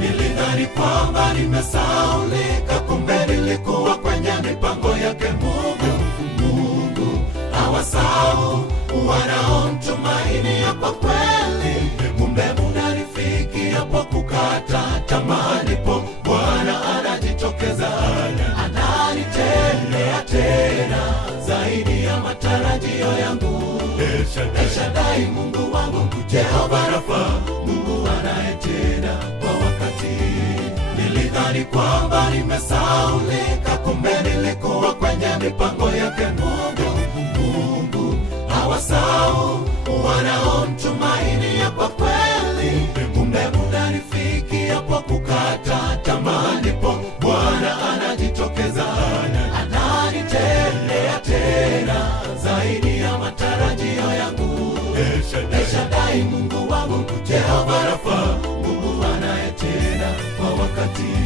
Nilidhani kwamba nimesahaulika, kumbe nilikuwa kwenye mipango yake Mungu. Mungu hawasahau wanaomtumaini kwa kweli. Kumbe munanifikia kwa kukata tamaa, ndipo Bwana anajitokeza, ananitendea tena zaidi ya matarajio yangu. El Shaddai Mungu wangu, Jehova Rafa, Mungu anayetenda kwa wakati. Nilidhani kwamba nimesahaulika, kumbe nilikuwa kwenye mipango yake Mungu. Mungu hawasahau wanaomtumaini kwa kweli. Kumbe munanifikia kwa kukata tamaa, ndipo Bwana anajitokeza, ananitendea tena zaidi ya matarajio yangu. El Shaddai Mungu wangu, Jehova Rafa, Mungu anayetenda kwa wakati.